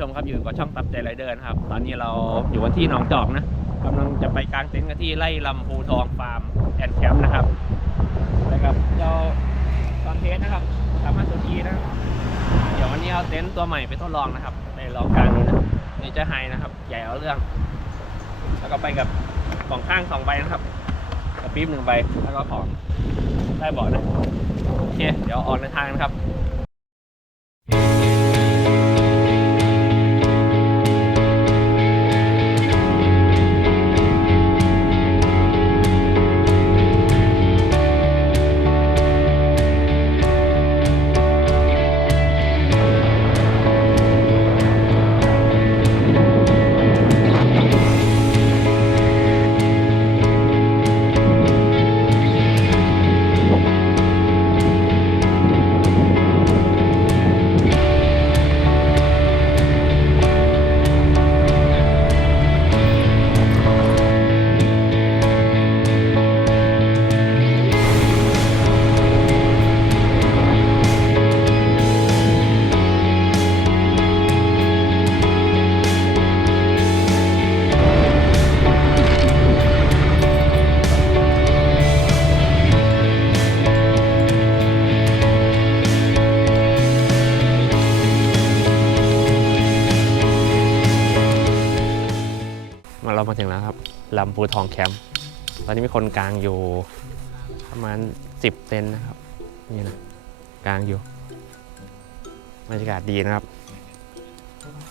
คุณผู้ชมครับอยู่กับช่องตับใจไรเดอร์นะครับ ตอนนี้เราอยู่กันที่หนองจอกนะกำลังจะไปกางเต็นท์กันที่ไร่ลำพูทองฟาร์มแอนด์แคมป์นะครับนะครับเราตอนเทสนะครับสามารถตัวทีนะเดี๋ยววันนี้เอาเต็นท์ตัวใหม่ไปทดลองนะครับไปลองกางดูนะนี่จะไฮนะครับใหญ่เอาเรื่อง แล้วก็ไปกับของข้างสองใบนะครับกระปี๊บหนึ่งใบแล้วก็ของได้บาะนะโอเคเดี๋ยวออกในทางนะครับ เรามาถึงแล้วครับลำพูทองแคมป์ตอนนี้มีคนกลางอยู่ ประมาณสิบเต็นท์นะครับ นี่นะกลางอยู่บรรยากาศดีนะครับ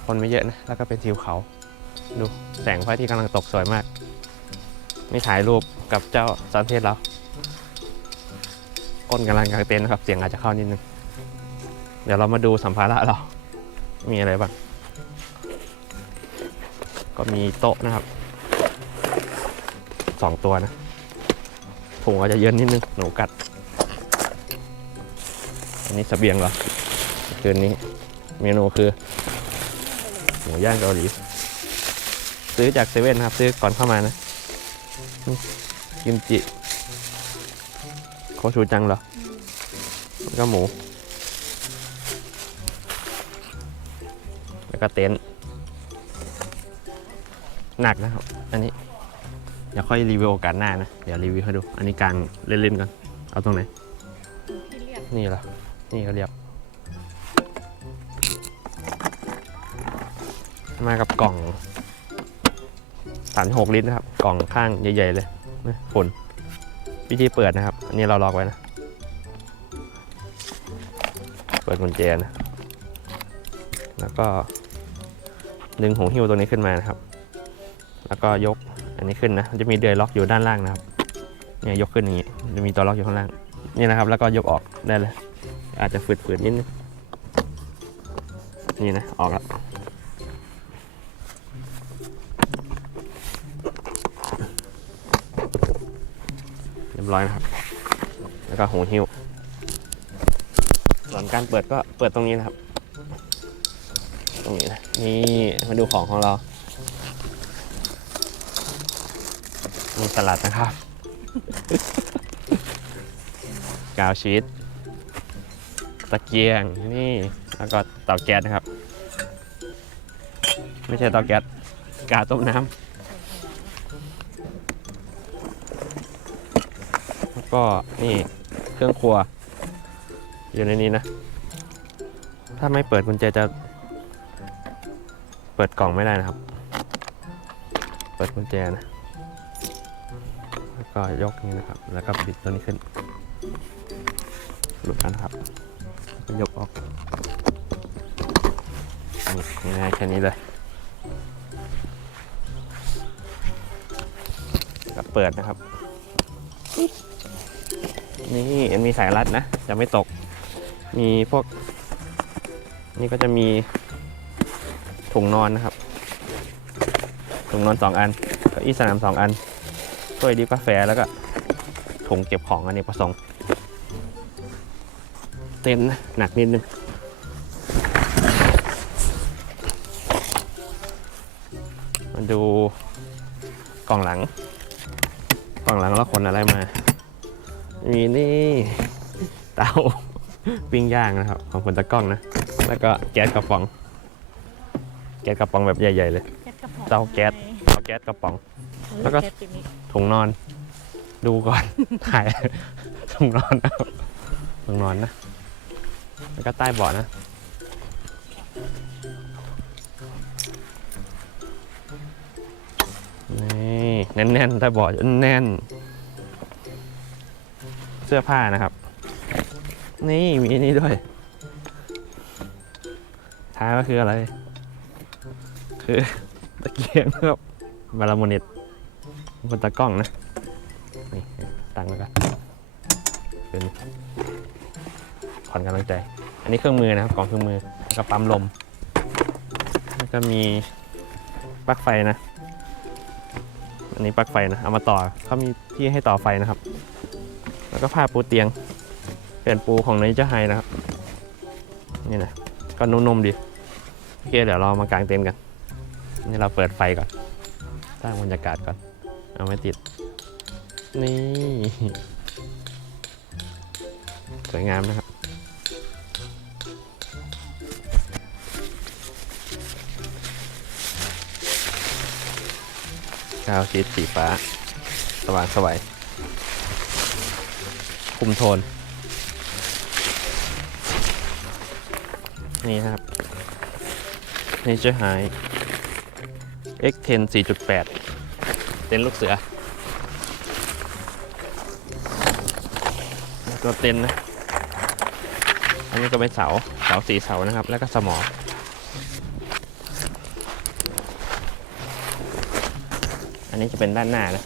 คนไม่เยอะนะ แล้วก็เป็นทิวเขา ดูแสงพระอาที่กำลังตกสวยมาก ไม่ถ่ายรูปกับเจ้าสันเทศเราก้นกำลังกางเต็นท์นะครับ เสียงอาจจะเข้านิดนึง เดี๋ยวเรามาดูสัมภาระเรา มีอะไรบ้าง ก็มีโต๊ะนะครับ สองตัวนะถุงอาจจะเยอะนิดนึงหนูกัด อันนี้สเสบียงเหรอคืนนี้เมนูคือหมูย่างเกาหลี ซื้อจากเซเว่นนะครับ ซื้อก่อนเข้ามานะ กิมจิโคชูจังเหรอแล้วก็หมู แล้วก็เต็นท์หนักนะครับ อันนี้ เดี๋ยวค่อยรีวิวโอกาสหน้านะ เดี๋ยวรีวิวให้ดู อันนี้กลางเล่นๆก่อนเอาตรงไหน ที่เรียกนี่เหรอ นี่เขาเรียกมากับกล่องสามหกลิตรนะครับ กล่องข้างใหญ่ๆเลยนะฝนวิธีเปิดนะครับ อันนี้เราล็อกไว้นะ เปิดกุญแจนะ แล้วก็ดึงหงหิ้วตัวนี้ขึ้นมานะครับ แล้วก็ยก อันนี้ขึ้นนะจะมีเดือยล็อกอยู่ด้านล่างนะครับเนี่ยยกขึ้นอย่างนี้จะมีตัวล็อกอยู่ข้างล่างนี่นะครับ แล้วก็ยกออกได้เลย อาจจะฝืดๆนิดนึงนี่นะออกแล้วเรียบร้อยนะครับ แล้วก็หูหิ้วส่วนการเปิดก็เปิดตรงนี้นะครับ ตรงนี้นะนี่มาดูของของเรา มีสลัดนะครับ กาวชีสตะเกียงนี่แล้วก็เตาแก๊สนะครับ ไม่ใช่เตาแก๊สกาต้มน้ำแล้วก็นี่เครื่องครัว อยู่ในนี้นะ ถ้าไม่เปิดกุญแจจะ เปิดกล่องไม่ได้นะครับ เปิดกุญแจนะ ก็ยกนี้นะครับ แล้วก็บิดตัวนี้ขึ้นหลุดกันนะครับก็ยกออกนี่ง่ายแค่นี้เลยก็เปิดนะครับ นี่มันมีสายรัดนะ จะไม่ตก มีพวก นี่ก็จะมีถุงนอนนะครับถุงนอนสองอันเก็อีสนามสองอัน ถ้วยดิบกาแฟแล้วก็ถุงเก็บของอันนี้ประสงค์เต็นท์นะหนักนิดนึงมาดูกล่องหลัง กล่องหลังเราขนอะไรมา มีนี่เตาปิ้งย่างนะครับ ของคนตะกล้องนะ แล้วก็แก๊สกระป๋องก๊สกระป๋องแบบใหญ่ ๆ เลยแก๊สกระป๋องเตาแก๊สเอาแก๊สกระป๋อง แล้วก็แก๊สตัวนี้ ถุงนอน ดูก่อน ถ่าย ถุงนอนเอาถุงนอนนะ แล้วก็ใต้เบาะนะ นี่ แน่นๆใต้เบาะแน่น เสื้อผ้านะครับ นี่ มีนี้ด้วย ท้ายก็คืออะไร คือตะเกียงครับบารามเนต บนตากล้องนะ นี่ตั้งแล้วกันเป็นขอนกำลังใจ อันนี้เครื่องมือนะครับกล่องเครื่องมือแล้วก็ปั๊มลม แล้วก็มีปลั๊กไฟนะ อันนี้ปลั๊กไฟนะ เอามาต่อเขามีที่ให้ต่อไฟนะครับ แล้วก็ผ้าปูเตียงเป็นปูของเนเจอร์ไฮนะครับ นี่นะก็นุ่มๆดีโอเคเดี๋ยวเรามากางเต็นท์กัน นี่เราเปิดไฟก่อน สร้างบรรยากาศก่อน เอาไม่ติด นี่ สวยงามนะครับ กาวชีสสีฟ้า สว่างสวัยคุมโทน นี่นะครับ Nature High X10 4.8 เต็นท์ลูกเสือตัวเต็นท์นะ อันนี้ก็เป็นเสา เสาสีเสานะครับ แล้วก็สมออันนี้จะเป็นด้านหน้านะ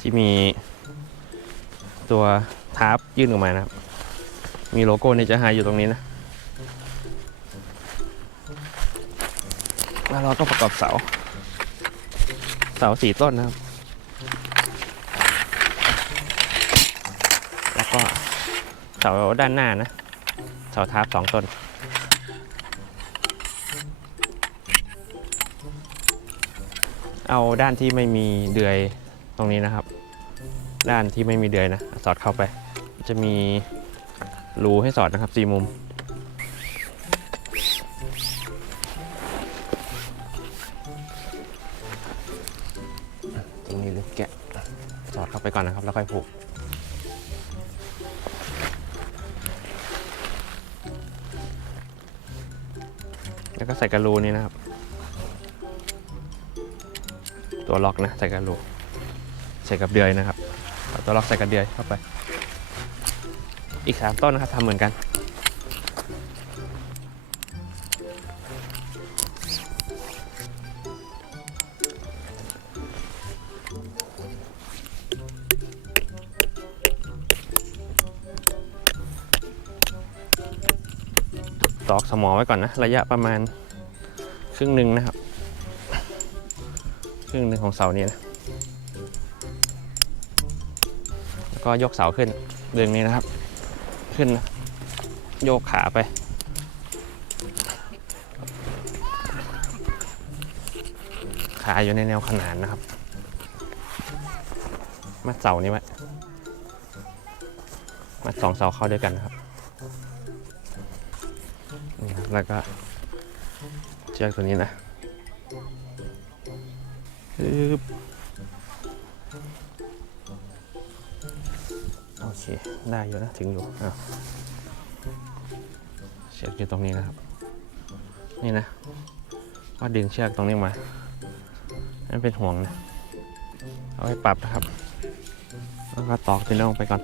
ที่มีตัวทาร์ปยื่นออกมานะครับ มีโลโก้นี่จะหายอยู่ตรงนี้นะ แล้วเราก็ประกอบเสา สาสี่ต้นนะครับ แล้วก็เสาด้านหน้านะ เสาทาร์ปสองต้น เอาด้านที่ไม่มีเดือยตรงนี้นะครับ ด้านที่ไม่มีเดือยนะ สอดเข้าไป จะมีรูให้สอดนะครับสี่มุม ไปก่อนนะครับ แล้วค่อยผูก แล้วก็ใส่กระรูนี้นะครับ ตัวล็อกนะ ใส่กระรูใส่กับเดือยนะครับตัวล็อกใส่กับเดือยเข้าไป อีกสามต้นนะครับทำเหมือนกัน อกสมอไว้ก่อนนะ ระยะประมาณครึ่งหนึ่งนะครับ ครึ่งหนึ่งของเสานี้นะ แล้วก็ยกเสาขึ้นดึงนี้นะครับ ขึ้นนะโยกขาไปขาอยู่ในแนวขนานนะครับ มัดเสานี้ไว้มัดสองเสาเข้าด้วยกันนะครับ แล้วก็เชือกตัวนี้นะปึ๊บโอเค ได้อยู่นะ ถึงอยู่อ้าวเชือกอยู่ตรงนี้นะครับ นี่นะก็ดึงเชือกตรงนี้มานั่นเป็นห่วงนะ เอาไว้ปรับนะครับ แล้วก็ตอกตัวนี้ลงไปก่อน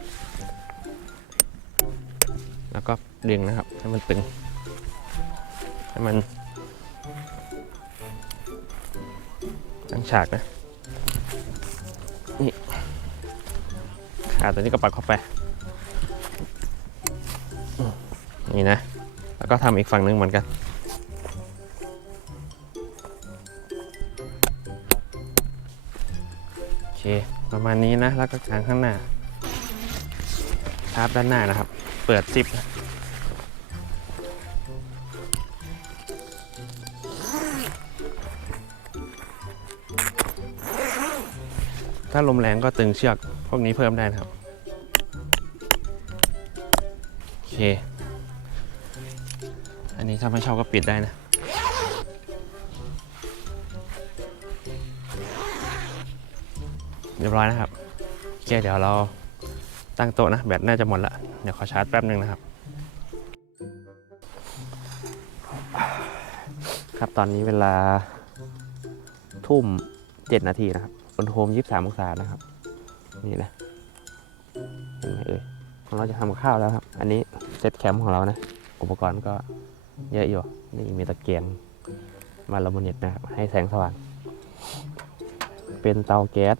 แล้วก็ดึงนะครับ ให้มันตึง ให้มันตั้งฉากนะ นี่ขาตัวนี้ก็ปักเข้าไป นี่นะ แล้วก็ทำอีกฝั่งหนึงเหมือนกันโอเค ประมาณนี้นะ แล้วก็กางข้างหน้าทาบด้านหน้านะครับ เปิดซิปนะ ถ้าลมแรงก็ตึงเชือกพวกนี้เพิ่มได้นะครับ โอเค อันนี้ถ้าไม่ชอบก็ปิดได้นะเรียบร้อยนะครับโอเคเดี๋ยวเราตั้งโต๊ะนะ แบตน่าจะหมดละ เดี๋ยวขอชาร์จแป๊บนึงนะครับ ครับตอนนี้เวลาทุ่ม 7 นาทีนะครับ อุณหภูมิยี่สิบสามองศานะครับ นี่นะเห็นไหมเอ่ยของเราจะทำกับข้าวแล้วครับ อันนี้เซตแคมป์ของเรานะ อุปกรณ์ก็เยอะอยู่นี่มีตะเกียงมาลามิเนตนะครับ ให้แสงสว่าง เป็นเตาแก๊ส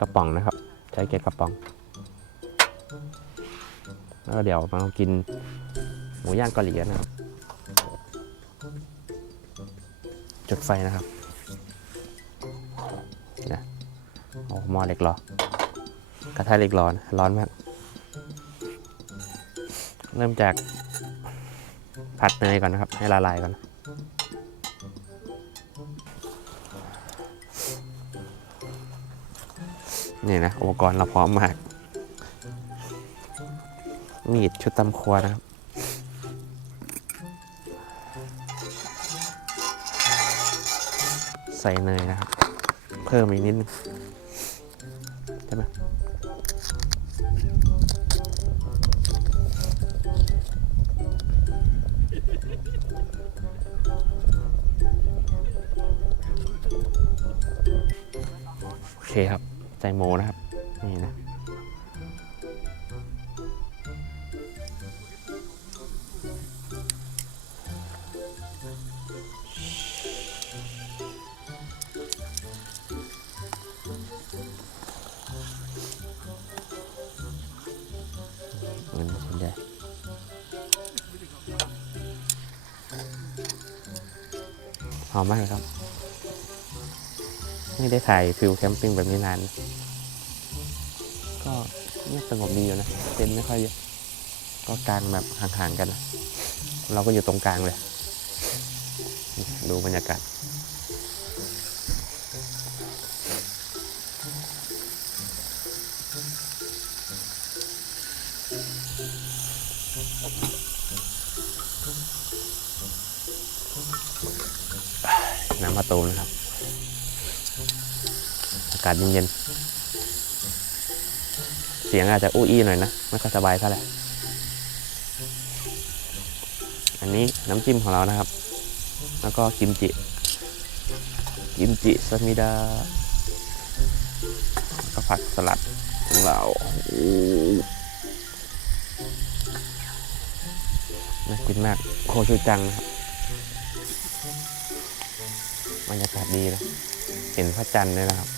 กระป๋องนะครับ ใช้แก๊สกระป๋อง แล้วเดี๋ยวมากินหมูย่างเกาหลีนะครับ จุดไฟนะครับ หม้อเล็กรอกระทะเล็กร้อนร้อนมาก เริ่มจากผัดเนยก่อนนะครับ ให้ละลายก่อน นี่นะ อุปกรณ์เราพร้อมมาก มีดชุดตำครัวนะครับใส่เนยนะครับ เพิ่มอีกนิดนึง อมมากเลยครับ ไม่ได้ถ่ายฟิลแคมปิ้งแบบนี้นาน ก็เงียบสงบดีอยู่นะเต็นไม่ค่อยเยอะก็กลางแบบห่างๆกันนะเราก็อยู่ตรงกลางเลย ดูบรรยากาศ น้ำมะตูมนะครับ อากาศเย็นๆ เสียงอาจจะอู้อี้หน่อยนะ ไม่ค่อยสบายเท่าไหร่ อันนี้น้ำจิ้มของเรานะครับ แล้วก็กิมจิ กิมจิซามิดาแล้วก็ผักสลัดของเราโอ้น่ากินมากโคชูจังนะครับ บรรยากาศดีนะ เห็นพระจันทร์ด้วยนะครับ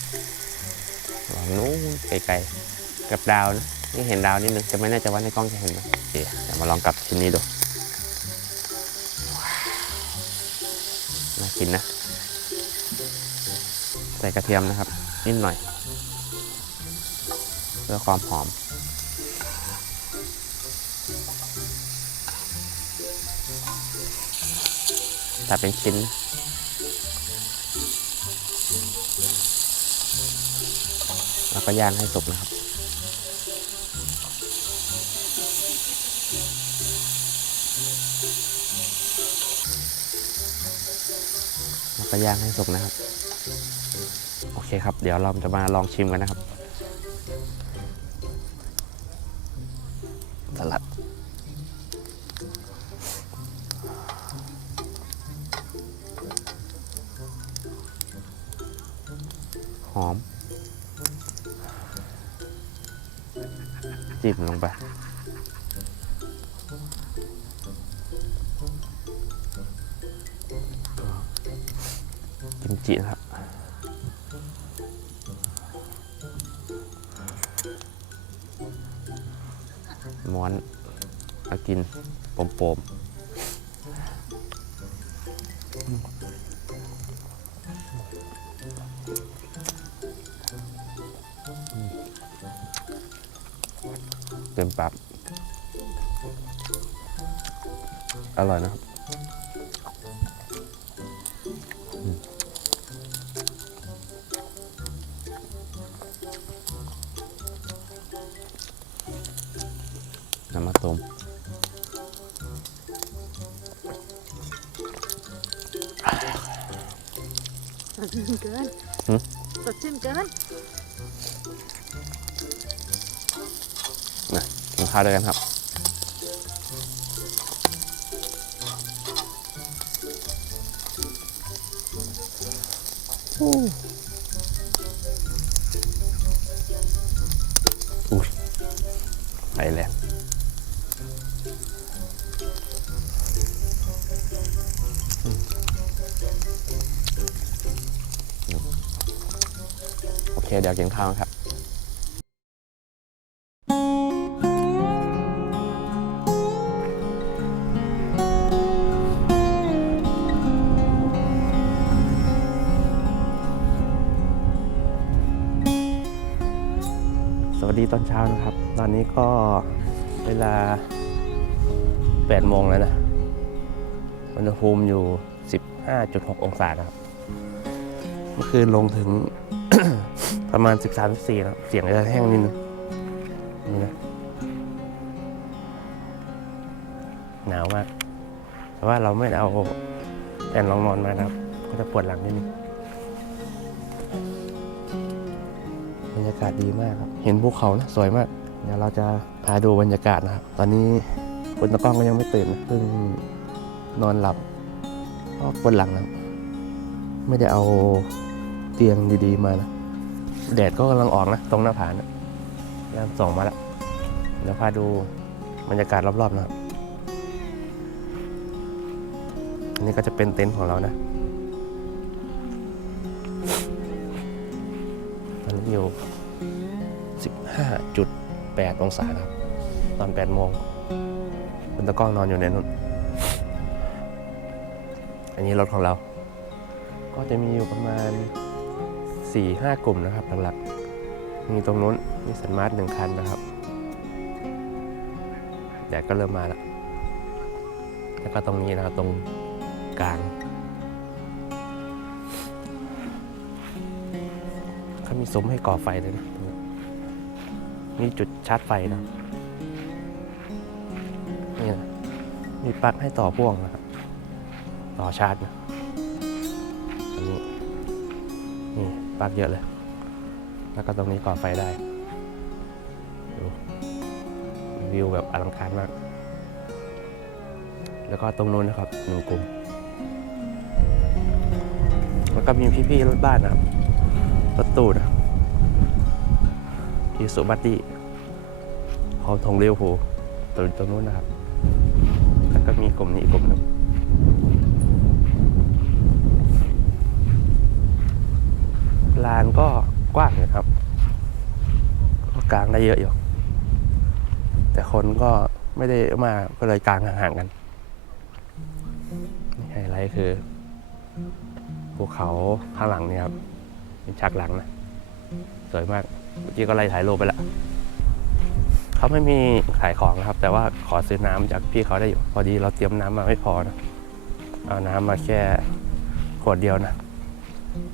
หวังนู้นไกลๆกับดาวนะ นี่เห็นดาวนิดนึงจะไม่แน่ใจว่าในกล้องจะเห็นไหมโอเคเดี๋ยวมาลองกับชิ้นนี้ดูน่ากินนะ ใส่กระเทียมนะครับ นิดหน่อย เพื่อความหอมตัดเป็นชิ้นนะ ก็ย่างให้สุกนะครับ แล้วก็ย่างให้สุกนะครับ โอเคครับ เดี๋ยวเราจะมาลองชิมกันนะครับสลัดหอม จิ้มลงไป กิมจิครับม้วนมากินโปมๆ เต็มปากอร่อยนะครับอืมน้ำมาต้มสดชื่นเกินหืมสดชื่นเกินาวด้วยกันครับอุ้ไปแล้วโอเค เดี๋ยวกินข้าวครับ 16 องศานะครับ เมื่อคืนลงถึง ประมาณ 13 14นะครับ เสียงจะแห้งนิดนึงนี่นะหนาวมาก แต่ว่าเราไม่ได้เอาแผ่นรองนอนมานะครับ ก็จะปวดหลังนิดนึงบรรยากาศดีมากครับ เห็นภูเขานะ สวยมาก เดี๋ยวเราจะพาดูบรรยากาศนะครับ ตอนนี้คุณตะกล้องก็ยังไม่ตื่นนะเพิ่งนอนหลับก็ปวดหลังนะ ไม่ได้เอาเตียงดีๆมานะ แดดก็กำลังออกนะ ตรงหน้าผานะเริ่มส่องมาแล้ว เดี๋ยวพาดูบรรยากาศรอบๆนะครับอันนี้ก็จะเป็นเต็นท์ของเรานะตอนนี้อยู่ 15.8 องศาครับ ตอน 8 โมงคุณตะก้องนอนอยู่ในนู้นอันนี้รถของเรา ก็จะมีอยู่ประมาณ 4-5 กลุ่มนะครับหลักๆมีตรงนู้นมีสันมาร์ทหนึ่งคันนะครับแดดก็เริ่มมาแล้วแล้วก็ตรงนี้นะครับตรงกลางเขามีซุ้มให้ก่อไฟเลยนะมีจุดชาร์จไฟนะนี่นะมีปลั๊กให้ต่อพ่วงนะครับ ต่อชาร์จนะ ปลั๊กเยอะเลย แล้วก็ตรงนี้ก่อไฟได้ดูวิวแบบอลังการมาก แล้วก็ตรงนู้นนะครับหนึ่งกลุ่ม แล้วก็มีพี่ๆรถบ้านนะครับรถตู้นะที่สุบัตตี้เขาทงเรียวผูตัวตรงนู้นนะครับ แล้วก็มีกลุ่มนี้กลุ่มนึง ลานก็กว้างนะครับ ก็กลางได้เยอะอยู่ แต่คนก็ไม่ได้มากก็เลยกลางห่างๆกันนี่ไฮไลท์คือภูเขาข้างหลังเนี่ยครับเป็นฉากหลังนะ สวยมากเมื่อกี้ก็ไล่ถ่ายรูปไปล้วเขาไม่มีขายของนะครับ แต่ว่าขอซื้อน้ำจากพี่เขาได้อยู่ พอดีเราเตรียมน้ำมาไม่พอนะ เอาน้ำมาแค่ขวดเดียวนะ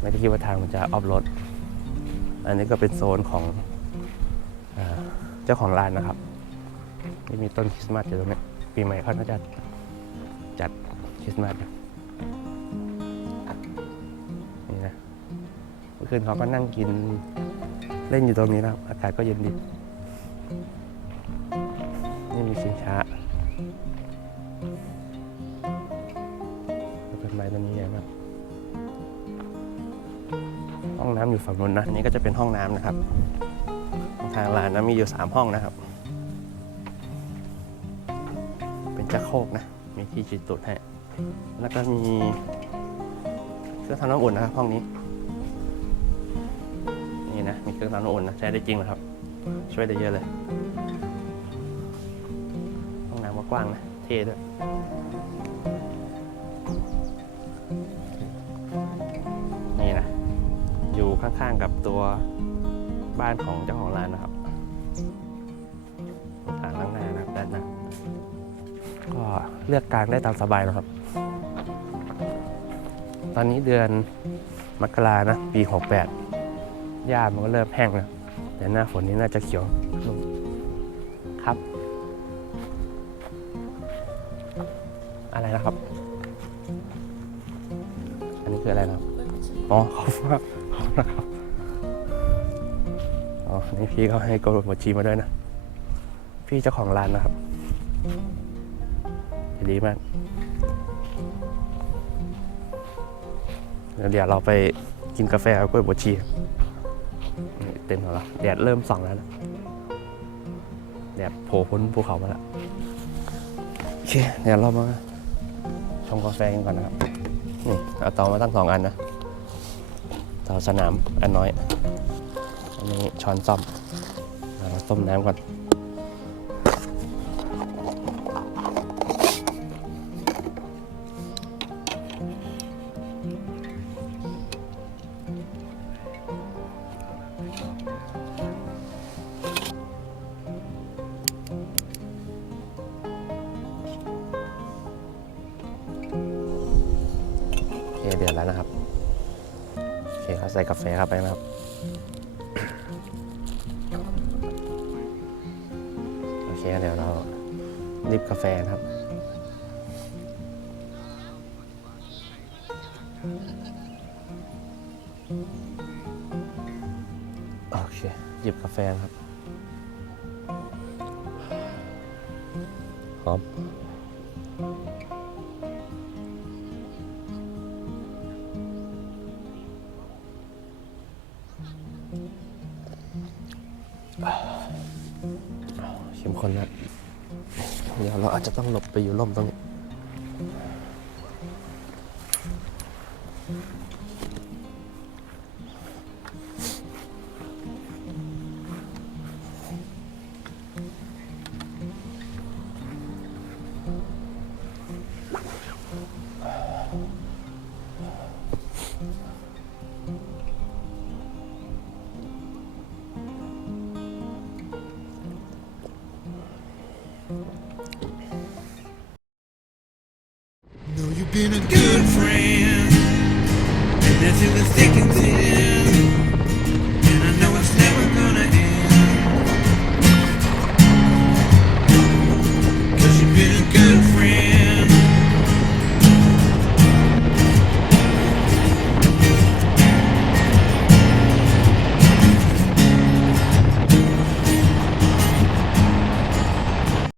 ไม่ได้คิดว่าทางมันจะออฟรถ อันนี้ก็เป็นโซนของเจ้าของร้านนะครับที่มีต้นคริสต์มาสอยู่ตรงนี้ปีใหม่เขาน่าจะจัดคริสต์มาสนี่นะเมื่อคืนเขาก็นั่งกินเล่นอยู่ตรงนี้นะอากาศก็เย็นดีนี่มีชิงช้าำอยู่ฝั่งนู้นนะอันนี้ก็จะเป็นห้องน้ำนะครับทางร้านนะมีอยู่ 3 ห้องนะครับ เป็นจักโคกนะ มีที่จิตตุดให้แล้วก็มีเครื่องทำน้ำอุ่นนะครับห้องนี้ นี่นะ มีเครื่องทำน้ำอุ่นนะใช้ได้จริงนะครับ ช่วยได้เยอะเลย ห้องน้ำก็กว้างนะ เท่ด้วย ข้างกับตัวบ้านของเจ้าของร้านนะครับอ่างล้างหน้านะครับด้านหน้าก็เลือกกลางได้ตามสบายนะครับ ตอนนี้เดือนมกรานะปี 68หญ้ามันก็เริ่มแห้งแล้วแต่หน้าฝนนี้น่าจะเขียวครับ อะไรนะครับ อันนี้คืออะไรนะครับ อ๋อขอบคุณครับขอบคุณ นะครับนี่พี่เขาให้โกโบชีมาด้วยนะ พี่เจ้าของร้านนะครับ ดีมาก เดี๋ยวเราไปกินกาแฟกับกล้วยบวชีเต็มแล้วแดดเริ่มส่องแล้วนะแดดโผล่พ้นภูเขามาแล้วโอเคเดี๋ยวเรามาชงกาแฟกันก่อนนะครับนี่เอาเตามาตั้งสองอันนะ สนามอันน้อย อันนี้ช้อนซ่อมเอาเราต้มน้ำก่อน โอเค หยิบกาแฟครับ หอม เข้มข้นมากเดี๋ยวเราอาจจะต้องหลบไปอยู่ร่มตรงนี้ been a